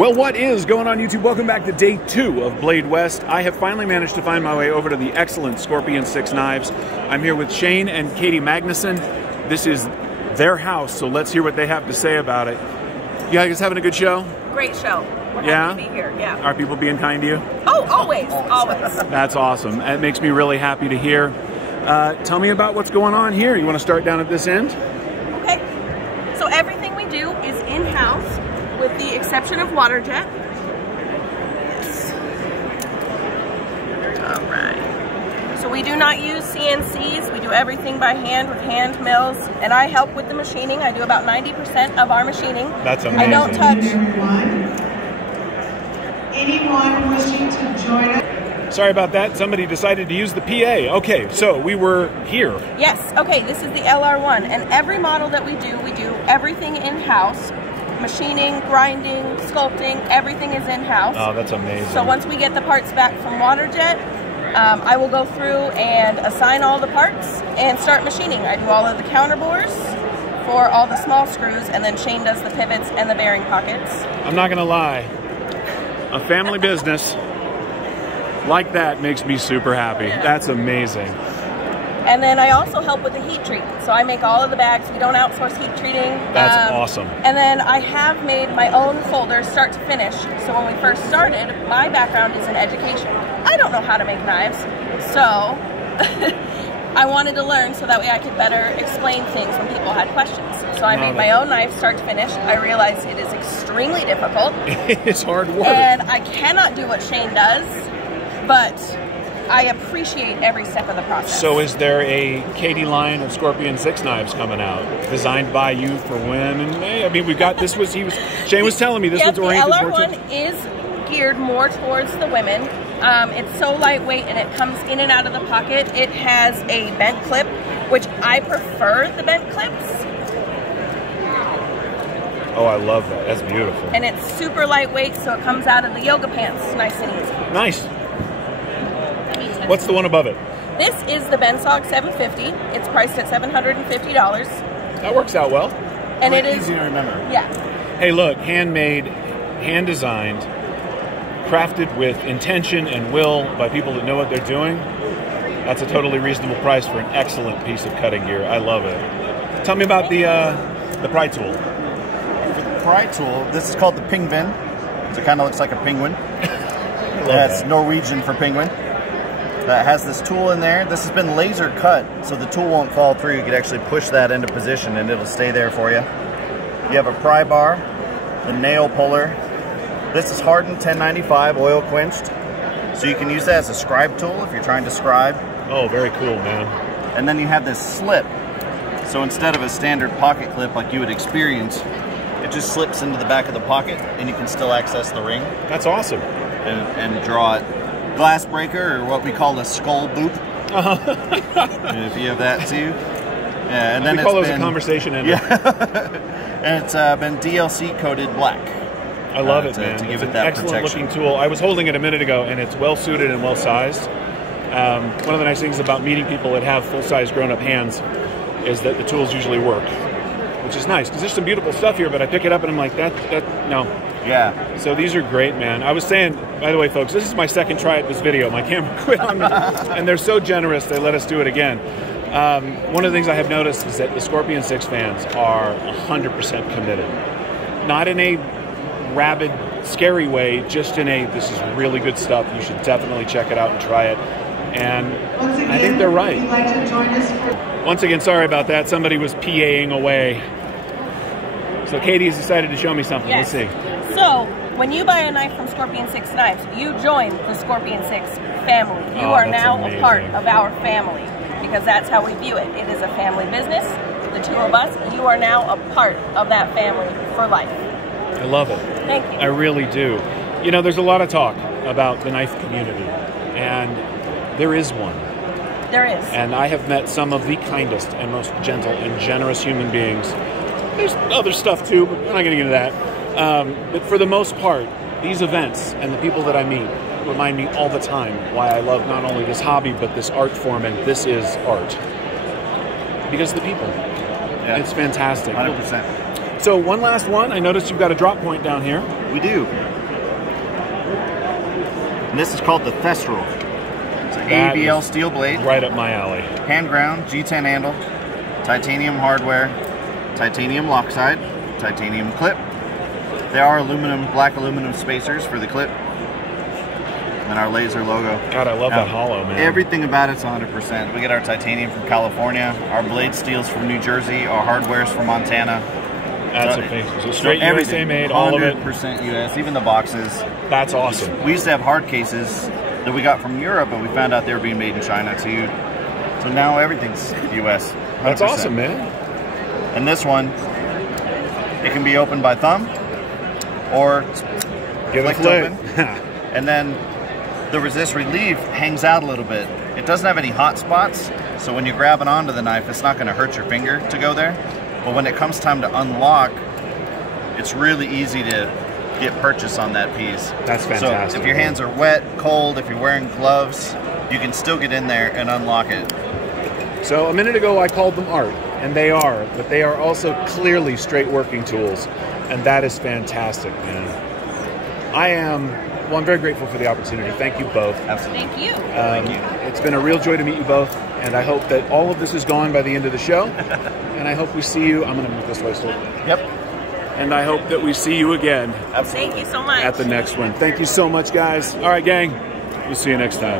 Well, what is going on, YouTube? Welcome back to day 2 of Blade West. I have finally managed to find my way over to the excellent Scorpion 6 knives. I'm here with Shane and Katie Magnussen. This is their house, so let's hear what they have to say about it. You guys having a good show? Great show. We're happy to be here. Yeah. Are people being kind to you? Oh, always, always. That's awesome. It makes me really happy to hear. Tell me about what's going on here. You want to start down at this end? Okay. So everything we do is in-house, with the exception of water jet. Yes. All right. So we do not use CNCs. We do everything by hand with hand mills, and I help with the machining. I do about 90% of our machining. That's amazing. I don't touch. Anyone wishing to join us? Sorry about that. Somebody decided to use the PA. Okay, so we were here. Yes. Okay, this is the LR1, and every model that we do everything in-house. Machining, grinding, sculpting, everything is in-house. Oh, that's amazing. So once we get the parts back from Waterjet, I will go through and assign all the parts and start machining. I do all of the counterbores for all the small screws, and then Shane does the pivots and the bearing pockets. I'm not gonna lie, a family business like that makes me super happy. Yeah. That's amazing. And then I also help with the heat treat. So I make all of the bags. We don't outsource heat treating. That's awesome. And then I have made my own folders start to finish. So when we first started, my background is in education. I don't know how to make knives. So I wanted to learn so that way I could better explain things when people had questions. So I made my own knives start to finish. I realized it is extremely difficult. It's hard work. And I cannot do what Shane does, but I appreciate every step of the process. So is there a Katie line of Scorpion 6 knives coming out, designed by you for when? And hey, I mean, we got this. Shane was telling me this was oriented the more LR1 is geared more towards the women. It's so lightweight and it comes in and out of the pocket. It has a bent clip, which I prefer the bent clips. Oh, I love that. That's beautiful. And it's super lightweight, so it comes out of the yoga pants nice and easy. Nice. What's the one above it? This is the Bensog 750. It's priced at $750. That works out well. And it is easy to remember. Yeah. Hey, look, handmade, hand-designed, crafted with intention and will by people that know what they're doing. That's a totally reasonable price for an excellent piece of cutting gear. I love it. Tell me about the pry tool. For the pry tool, this is called the Penguin. So it kind of looks like a penguin. That's Norwegian for penguin. That has this tool in there. This has been laser cut, so the tool won't fall through. You can actually push that into position and it'll stay there for you. You have a pry bar, the nail puller. This is hardened 1095, oil quenched. So you can use that as a scribe tool if you're trying to scribe. Oh, very cool, man. And then you have this slip. So instead of a standard pocket clip like you would experience, it just slips into the back of the pocket and you can still access the ring. That's awesome. And draw it. Glass breaker, or what we call a skull boop. And if you have that too. Yeah, and then we call those a conversation ender. Yeah. And it's been DLC coated black. I love it, man. To give it's it an that excellent protection. looking tool. I was holding it a minute ago, and it's well suited and well sized. One of the nice things about meeting people that have full size grown up hands is that the tools usually work, which is nice because there's some beautiful stuff here. But I pick it up and I'm like, no. Yeah. So these are great, man. I was saying, by the way, folks, this is my second try at this video. My camera quit on me, and they're so generous they let us do it again. One of the things I have noticed is that the Scorpion 6 fans are 100% committed. Not in a rabid, scary way, just in a, this is really good stuff. You should definitely check it out and try it. And I think they're right. Would you like to join us for Once again, sorry about that. Somebody was PAing away. So Katie has decided to show me something. Yes. Let's see. So, when you buy a knife from Scorpion 6 Knives, you join the Scorpion 6 family. You are that's now amazing. a part of our family, because that's how we view it. It is a family business. The two of us, you are now a part of that family for life. I love it. Thank you. I really do. You know, there's a lot of talk about the knife community, and there is one. There is. And I have met some of the kindest and most gentle and generous human beings. There's other stuff too, but we're not getting into that. But for the most part, these events and the people that I meet remind me all the time why I love not only this hobby, but this art form, and this is art. Because of the people. Yeah. It's fantastic. 100%. So one last one. I noticed you've got a drop point down here. We do. And this is called the Thestral. It's an ABL steel blade. Right up my alley. Hand ground, G10 handle, titanium hardware, titanium lock side, titanium clip. They are aluminum, black aluminum spacers for the clip. And our laser logo. God, I love that hollow, man. Everything about it's 100%. We get our titanium from California, our blade steels from New Jersey, our hardware's from Montana. That's amazing. So straight USA made, all of it. 100% US, even the boxes. That's awesome. We used to have hard cases that we got from Europe, but we found out they were being made in China too. So now everything's US. 100%. That's awesome, man. And this one, it can be opened by thumb or give it a open. And then the resist relief hangs out a little bit. It doesn't have any hot spots, so when you're grabbing onto the knife, it's not going to hurt your finger to go there. But when it comes time to unlock, it's really easy to get purchase on that piece. That's fantastic. So if your hands are wet, cold, if you're wearing gloves, you can still get in there and unlock it. So a minute ago I called them art, and they are, but they are also clearly straight working tools, and that is fantastic, man. I'm very grateful for the opportunity. Thank you both. Absolutely. Thank you. Thank you. It's been a real joy to meet you both, and I hope that all of this is gone by the end of the show. And I hope we see you. I'm going to move this way still. Yep. And I hope that we see you again. Absolutely. Thank you so much. At the next one. Thank you so much, guys. All right, gang. We'll see you next time.